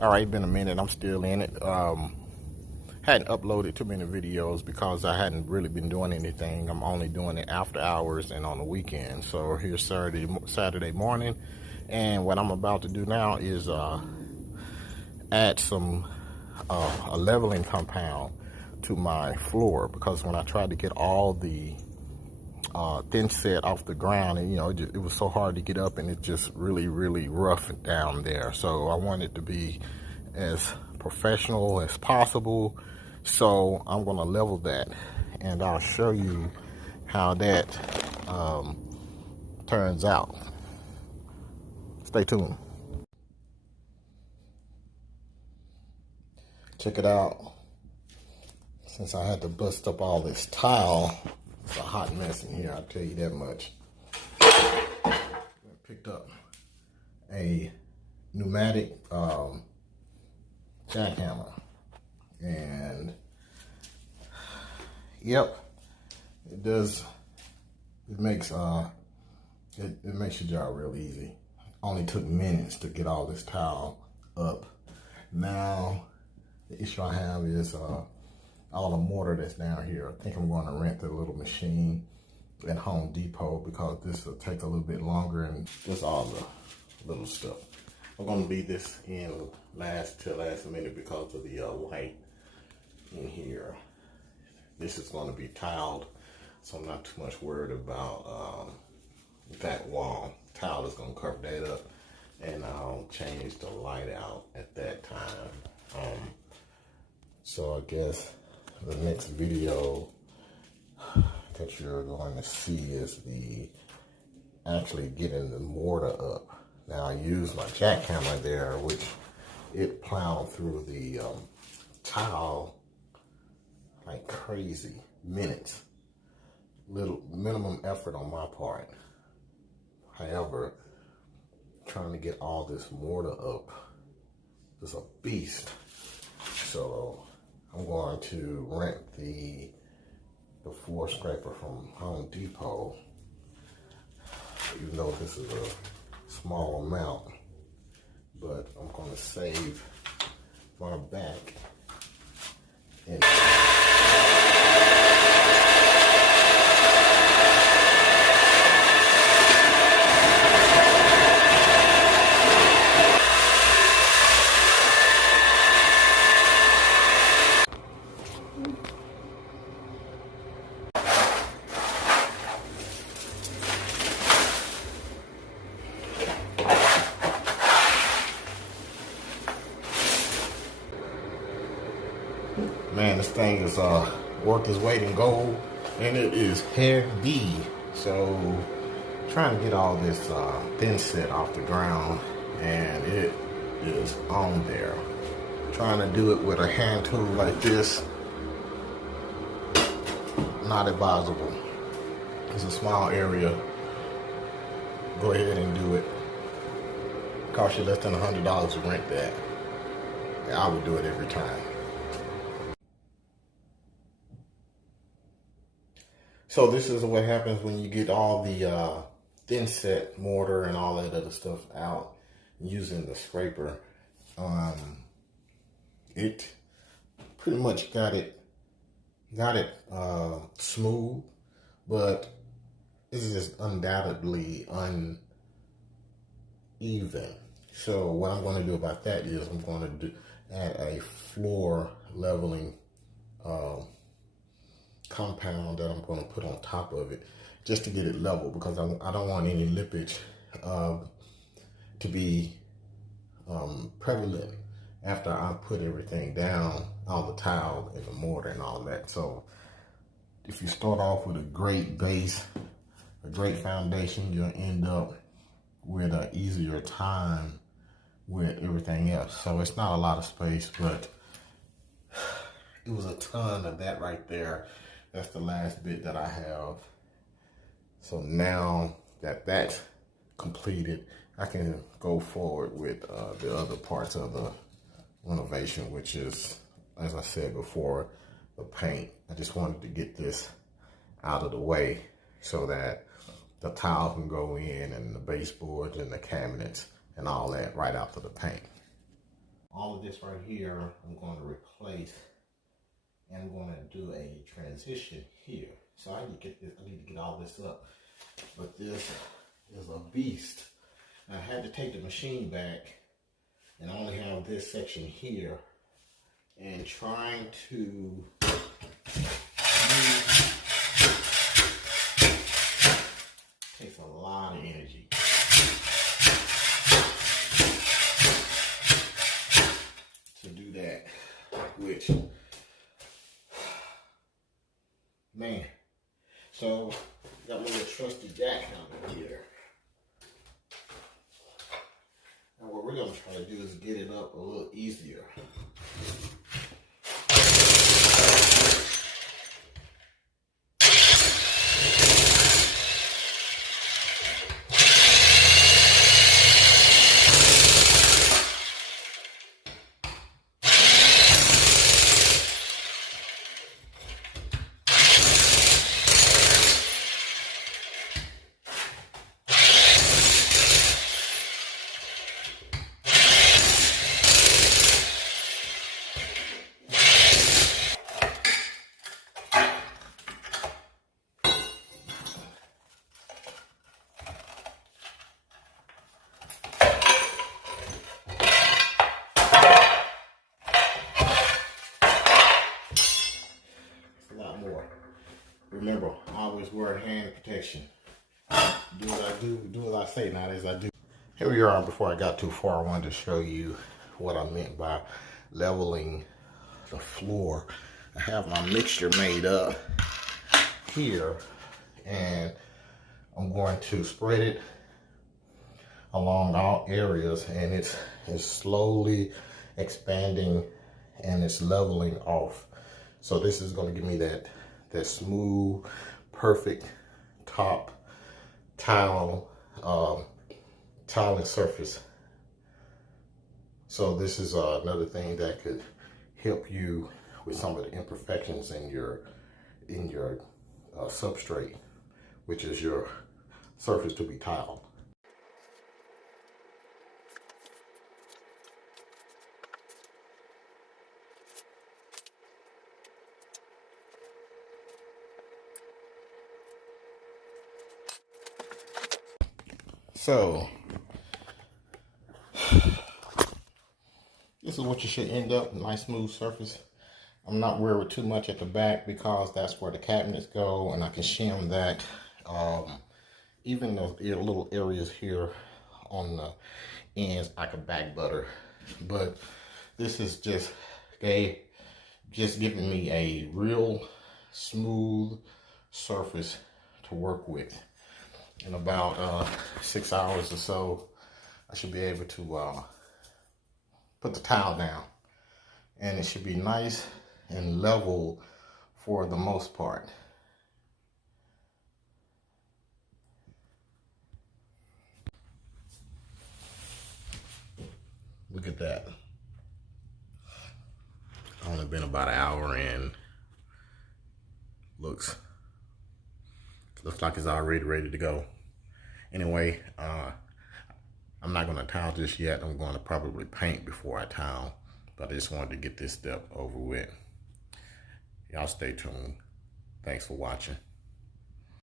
All right, been a minute. I'm still in it. Hadn't uploaded too many videos because I hadn't really been doing anything. I'm only doing it after hours and on the weekend. So here's Saturday morning, and what I'm about to do now is add some a leveling compound to my floor, because when I tried to get all the thin set off the ground, and it was so hard to get up, and it just really rough down there. So I want it to be as professional as possible, so I'm going to level that, and I'll show you how that turns out. Stay tuned. Check it out. Since I had to bust up all this tile, it's a hot mess in here, I'll tell you that much. I picked up a pneumatic jackhammer, and yep, it does. It makes it makes your job real easy. Only took minutes to get all this tile up. Now the issue I have is all the mortar that's down here. I think I'm going to rent a little machine at Home Depot, because this will take a little bit longer, and just all the little stuff. I'm going to leave this in till last minute because of the light in here. This is going to be tiled, so I'm not too much worried about that wall. Tile is going to cover that up, and I'll change the light out at that time. So I guess the next video that you're going to see is actually getting the mortar up. Now I used my jackhammer there, which it plowed through the tile like crazy. Minutes. Little minimum effort on my part. However, trying to get all this mortar up is a beast. So I'm going to rent the floor scraper from Home Depot, even though this is a small amount, but I'm going to save my back. And man, this thing is worth its weight in gold, and it is heavy. So trying to get all this thin set off the ground, and it is on there. Trying to do it with a hand tool like this, not advisable. It's a small area. Go ahead and do it. Cost you less than $100 to rent that. I would do it every time. So this is what happens when you get all the thin set mortar and all that other stuff out using the scraper. It pretty much got it smooth, but it's just undoubtedly uneven. So what I'm going to do about that is I'm going to add a floor leveling compound that I'm going to put on top of it, just to get it level, because I don't want any lippage to be prevalent after I put everything down, all the tile and the mortar and all that. So if you start off with a great base, a great foundation, you'll end up with an easier time with everything else. So it's not a lot of space, but it was a ton of that right there. That's the last bit that I have. So now that that's completed, I can go forward with the other parts of the renovation, which is, as I said before, the paint. I just wanted to get this out of the way so that the tile can go in, and the baseboards and the cabinets and all that right after the paint. All of this right here, I'm going to replace, and I'm going to do a transition here. So I need to get this, I need to get all this up. But this is a beast. I had to take the machine back, and I only have this section here, and trying to move takes a lot of energy. To do that, which, man. So got my little trusty jack out here. Now what we're gonna try to do is get it up a little easier. Remember, always wear hand protection. Do what I do, do what I say, not as I do. Here we are. Before I got too far, I wanted to show you what I meant by leveling the floor. I have my mixture made up here, and I'm going to spread it along all areas, and it's slowly expanding and it's leveling off. So this is going to give me that smooth, perfect top tile, tiling surface. So this is another thing that could help you with some of the imperfections in your substrate, which is your surface to be tiled. So this is what you should end up, nice smooth surface. I'm not worried too much at the back because that's where the cabinets go, and I can shim that. Even those little areas here on the ends, I can back butter. But this is just giving me a real smooth surface to work with. In about 6 hours or so, I should be able to put the tile down, and it should be nice and level for the most part. Look at that. Only been about an hour, and looks like it's already ready to go. Anyway, I'm not going to tile just yet. I'm going to probably paint before I tile, but I just wanted to get this step over with. Y'all stay tuned. Thanks for watching.